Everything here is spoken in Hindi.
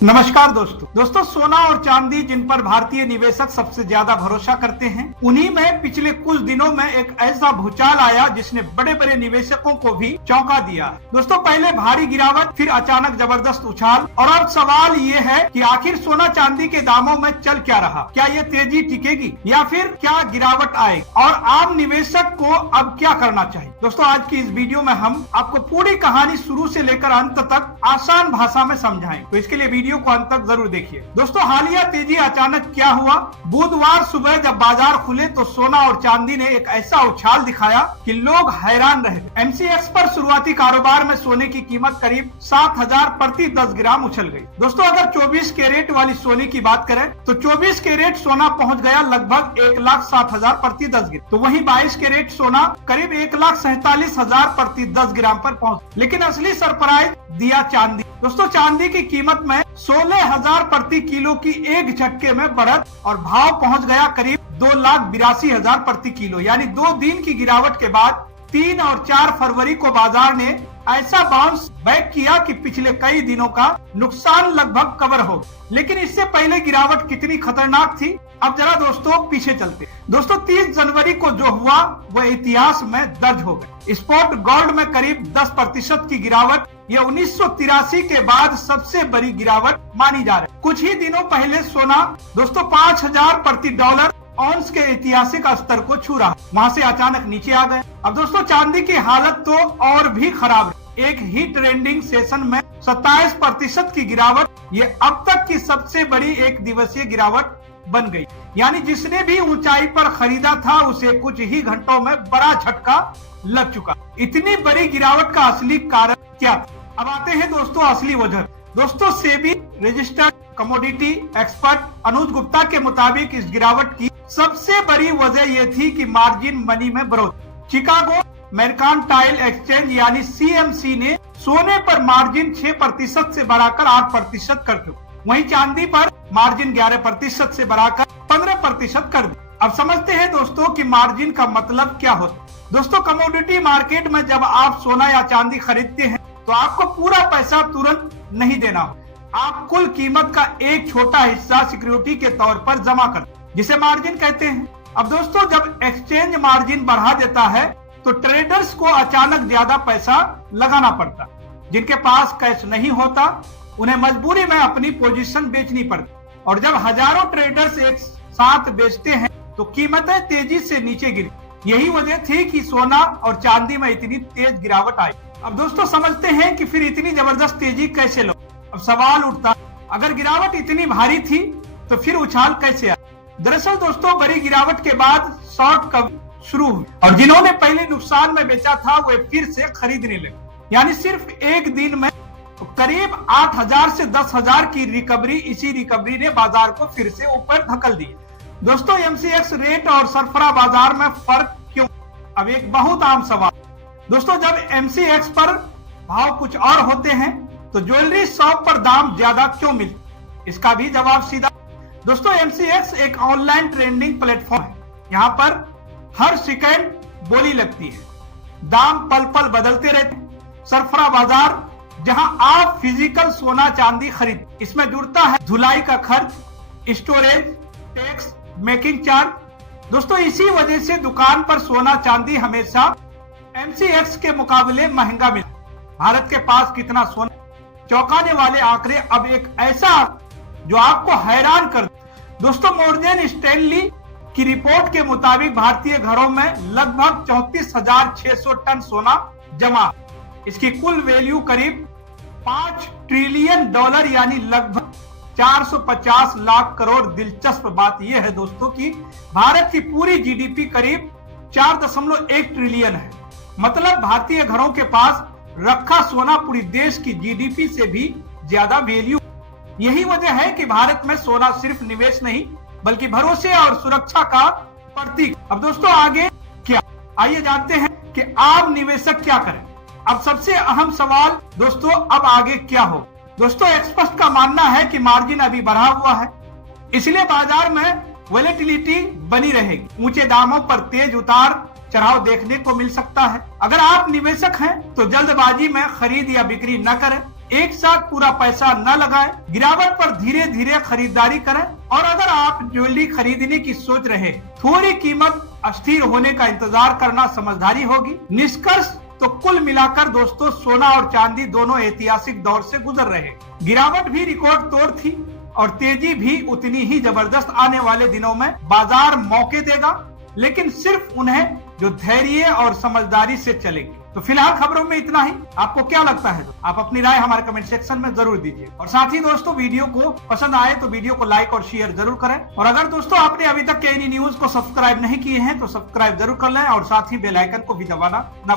नमस्कार दोस्तों सोना और चांदी जिन पर भारतीय निवेशक सबसे ज्यादा भरोसा करते हैं, उन्हीं में पिछले कुछ दिनों में एक ऐसा भूचाल आया जिसने बड़े बड़े निवेशकों को भी चौंका दिया। दोस्तों पहले भारी गिरावट, फिर अचानक जबरदस्त उछाल, और अब सवाल ये है कि आखिर सोना चांदी के दामों में चल क्या रहा। क्या ये तेजी टिकेगी या फिर क्या गिरावट आएगी, और आम निवेशक को अब क्या करना चाहिए। दोस्तों आज की इस वीडियो में हम आपको पूरी कहानी शुरू से लेकर अंत तक आसान भाषा में समझाएं, तो इसके लिए वीडियो को अंत तक जरूर देखिए। दोस्तों हालिया तेजी अचानक क्या हुआ। बुधवार सुबह जब बाजार खुले तो सोना और चांदी ने एक ऐसा उछाल दिखाया कि लोग हैरान रहे। एमसीएक्स पर शुरुआती कारोबार में सोने की कीमत करीब 7,000 प्रति 10 ग्राम उछल गई। दोस्तों अगर 24 कैरेट वाली सोने की बात करें तो 24 कैरेट सोना पहुंच गया लगभग 1,07,000 प्रति 10 ग्राम, तो वहीं 22 कैरेट सोना करीब 1,47,000 प्रति 10 ग्राम पर पहुंच। लेकिन असली सरप्राइज दिया चांदी। दोस्तों चांदी की कीमत में 16,000 प्रति किलो की एक झटके में बढ़त और भाव पहुंच गया करीब 2,82,000 प्रति किलो। यानी 2 दिन की गिरावट के बाद 3 और 4 फरवरी को बाजार ने ऐसा बाउंस बैक किया कि पिछले कई दिनों का नुकसान लगभग कवर हो। लेकिन इससे पहले गिरावट कितनी खतरनाक थी, अब जरा दोस्तों पीछे चलते। दोस्तों 30 जनवरी को जो हुआ वह इतिहास में दर्ज हो गया। स्पॉट गोल्ड में करीब 10% की गिरावट, यह 1983 के बाद सबसे बड़ी गिरावट मानी जा रही है। कुछ ही दिनों पहले सोना दोस्तों 5,000 प्रति डॉलर ऑन्स के ऐतिहासिक स्तर को छू रहा, वहां से अचानक नीचे आ गए। अब दोस्तों चांदी की हालत तो और भी खराब है। एक ही ट्रेंडिंग सेशन में 27% की गिरावट, ये अब तक की सबसे बड़ी एक दिवसीय गिरावट बन गई। यानी जिसने भी ऊंचाई पर खरीदा था उसे कुछ ही घंटों में बड़ा झटका लग चुका। इतनी बड़ी गिरावट का असली कारण क्या था? अब आते हैं दोस्तों असली वजह। दोस्तों सेबी रजिस्टर्ड कमोडिटी एक्सपर्ट अनुज गुप्ता के मुताबिक इस गिरावट की सबसे बड़ी वजह यह थी कि मार्जिन मनी में बढ़ोतरी। शिकागो मर्केंटाइल एक्सचेंज यानी सीएमसी ने सोने पर मार्जिन 6% से बढ़ाकर 8% कर दिया। वहीं चांदी पर मार्जिन 11% से बढ़ाकर 15% कर दिया। अब समझते हैं दोस्तों कि मार्जिन का मतलब क्या होता है। दोस्तों कमोडिटी मार्केट में जब आप सोना या चांदी खरीदते हैं तो आपको पूरा पैसा तुरंत नहीं देना हो। आप कुल कीमत का एक छोटा हिस्सा सिक्योरिटी के तौर पर जमा करते हैं, जिसे मार्जिन कहते हैं। अब दोस्तों जब एक्सचेंज मार्जिन बढ़ा देता है तो ट्रेडर्स को अचानक ज्यादा पैसा लगाना पड़ता। जिनके पास कैश नहीं होता उन्हें मजबूरी में अपनी पोजीशन बेचनी पड़ती, और जब हजारों ट्रेडर्स एक साथ बेचते हैं तो कीमतें तेजी से नीचे गिरी। यही वजह थी कि सोना और चांदी में इतनी तेज गिरावट आई। अब दोस्तों समझते हैं कि फिर इतनी जबरदस्त तेजी कैसे लो। अब सवाल उठता, अगर गिरावट इतनी भारी थी तो फिर उछाल कैसे आया। दरअसल दोस्तों बड़ी गिरावट के बाद शॉर्ट कवरिंग शुरू हुई, और जिन्होंने पहले नुकसान में बेचा था वे फिर से खरीदने लगे। यानी सिर्फ एक दिन में करीब 8,000 से 10,000 की रिकवरी, इसी रिकवरी ने बाजार को फिर से ऊपर धकेल दी। दोस्तों एमसीएक्स रेट और सरफरा बाजार में फर्क क्यों? अब एक बहुत आम सवाल। दोस्तों जब एमसीएक्स पर भाव कुछ और होते हैं तो ज्वेलरी शॉप पर दाम ज्यादा क्यों मिलते? इसका भी जवाब सीधा। दोस्तों एमसीएक्स एक ऑनलाइन ट्रेडिंग प्लेटफॉर्म है। यहाँ पर हर सेकंड बोली लगती है, दाम पल पल बदलते रहते हैं। सरफरा बाजार जहां आप फिजिकल सोना चांदी खरीद, इसमें जुड़ता है धुलाई का खर्च, स्टोरेज, टैक्स, मेकिंग चार्ज। दोस्तों इसी वजह से दुकान पर सोना चांदी हमेशा एमसीएक्स के मुकाबले महंगा मिला। भारत के पास कितना सोना? चौंकाने वाले आंकड़े अब एक ऐसा जो आपको हैरान कर दे। दोस्तों मॉर्गन स्टैनली की रिपोर्ट के मुताबिक भारतीय घरों में लगभग 34,600 टन सोना जमा। इसकी कुल वैल्यू करीब $5 ट्रिलियन यानी लगभग 450 लाख करोड़। दिलचस्प बात यह है दोस्तों कि भारत की पूरी जीडीपी करीब 4.1 ट्रिलियन है। मतलब भारतीय घरों के पास रखा सोना पूरी देश की जीडीपी से भी ज्यादा वैल्यू। यही वजह है कि भारत में सोना सिर्फ निवेश नहीं बल्कि भरोसे और सुरक्षा का प्रतीक। अब दोस्तों आगे क्या, आइए जानते हैं कि आम निवेशक क्या करें। अब सबसे अहम सवाल दोस्तों, अब आगे क्या हो। दोस्तों एक्सपर्ट का मानना है कि मार्जिन अभी बढ़ा हुआ है, इसलिए बाजार में वोलेटिलिटी बनी रहेगी। ऊंचे दामों पर तेज उतार चढ़ाव देखने को मिल सकता है। अगर आप निवेशक हैं तो जल्दबाजी में खरीद या बिक्री न करें। एक साथ पूरा पैसा न लगाएं, गिरावट पर धीरे धीरे खरीदारी करें और अगर आप ज्वेलरी खरीदने की सोच रहे, थोड़ी कीमत अस्थिर होने का इंतजार करना समझदारी होगी। निष्कर्ष तो कुल मिलाकर दोस्तों सोना और चांदी दोनों ऐतिहासिक दौर से गुजर रहे। गिरावट भी रिकॉर्ड तोड़ थी और तेजी भी उतनी ही जबरदस्त आने वाले दिनों में बाजार मौके देगा, लेकिन सिर्फ उन्हें जो धैर्य और समझदारी से चलेंगे। तो फिलहाल खबरों में इतना ही। आपको क्या लगता है? आप अपनी राय हमारे कमेंट सेक्शन में जरूर दीजिए और साथ ही दोस्तों वीडियो को पसंद आए तो वीडियो को लाइक और शेयर जरूर करें और अगर दोस्तों आपने अभी तक KNE न्यूज को सब्सक्राइब नहीं किए हैं तो सब्सक्राइब जरूर कर लें और साथ ही बेल आइकन को भी दबाना न